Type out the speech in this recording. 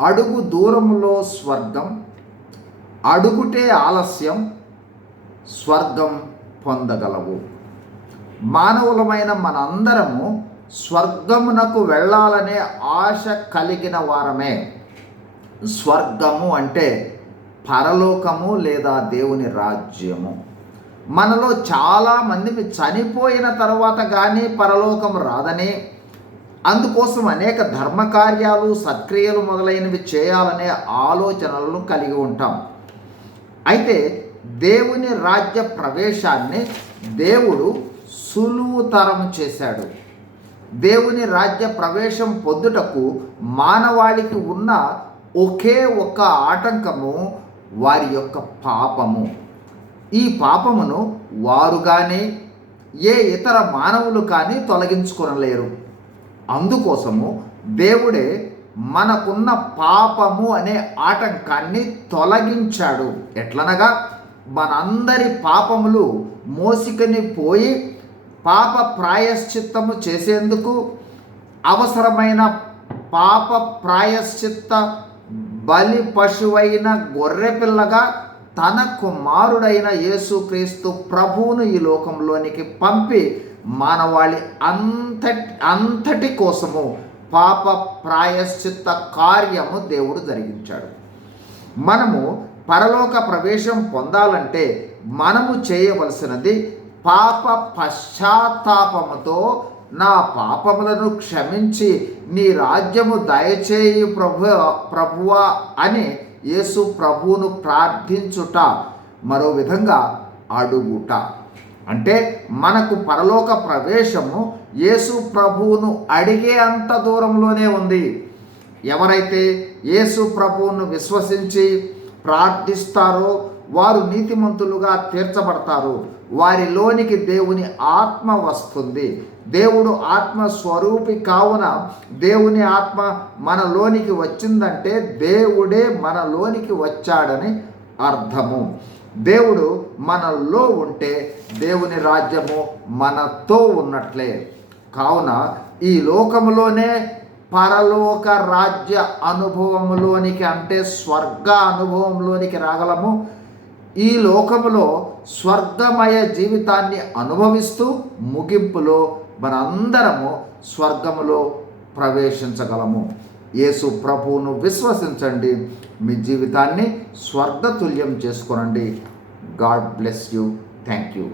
అడుగు దూరంలో స్వర్గం అడుగుటే ఆలస్యం స్వర్గం పొందగలవు. మానవులమైన మనందరము స్వర్గమునకు వెళ్ళాలనే ఆశ కలిగిన వారమే. స్వర్గము అంటే పరలోకము లేదా దేవుని రాజ్యము. మనలో చాలామందికి చనిపోయిన తర్వాత కానీ పరలోకం రాదని అందుకోసం అనేక ధర్మకార్యాలు సత్క్రియలు మొదలైనవి చేయాలనే ఆలోచనలను కలిగి ఉంటాం. అయితే దేవుని రాజ్య ప్రవేశాన్ని దేవుడు సులువుతరం చేశాడు. దేవుని రాజ్య ప్రవేశం పొందుటకు మానవాళికి ఉన్న ఒకే ఒక్క ఆటంకము వారి యొక్క పాపము. ఈ పాపమును వారు కానీ ఏ ఇతర మానవులు కానీ తొలగించుకొనలేరు. అందుకోసము దేవుడే మనకున్న పాపము అనే ఆటంకాన్ని తొలగించాడు. ఎట్లనగా మనందరి పాపములు మోసికని పోయి పాప ప్రాయశ్చిత్తము చేసేందుకు అవసరమైన పాప ప్రాయశ్చిత్త బలి పశువైన గొర్రెపిల్లగా తన కుమారుడైన యేసుక్రీస్తు ప్రభువును ఈ లోకంలోనికి పంపి మానవాళి అంతటి అంతటి కోసము పాప ప్రాయశ్చిత్త కార్యము దేవుడు జరిగించాడు. మనము పరలోక ప్రవేశం పొందాలంటే మనము చేయవలసినది పాప పశ్చాత్తాపముతో నా పాపములను క్షమించి నీ రాజ్యము దయచేయి ప్రభు ప్రభువా అని యేసు ప్రభువును ప్రార్థించుట మరో విధంగా అడుగుట. అంటే మనకు పరలోక ప్రవేశము యేసు ప్రభువును అడిగే అంత దూరంలోనే ఉంది. ఎవరైతే యేసు ప్రభువును విశ్వసించి ప్రార్థిస్తారో వారు నీతిమంతులుగా తీర్చబడతారు. వారిలోనికి దేవుని ఆత్మ వస్తుంది. దేవుడు ఆత్మ స్వరూపి కావున దేవుని ఆత్మ మనలోనికి వచ్చిందంటే దేవుడే మనలోనికి వచ్చాడని అర్థము. దేవుడు మనలో ఉంటే దేవుని రాజ్యము మనతో ఉన్నట్లే. కావున ఈ లోకములోనే పరలోక రాజ్య అనుభవములోనికి అంటే స్వర్గ అనుభవంలోనికి రాగలము. ఈ లోకములో స్వర్గమయ జీవితాన్ని అనుభవిస్తూ ముగింపులో మనందరము స్వర్గములో ప్రవేశించగలము. యేసు ప్రభువును విశ్వసించండి. మీ జీవితాన్ని స్వర్గతుల్యం చేసుకోనండి. God bless you. Thank you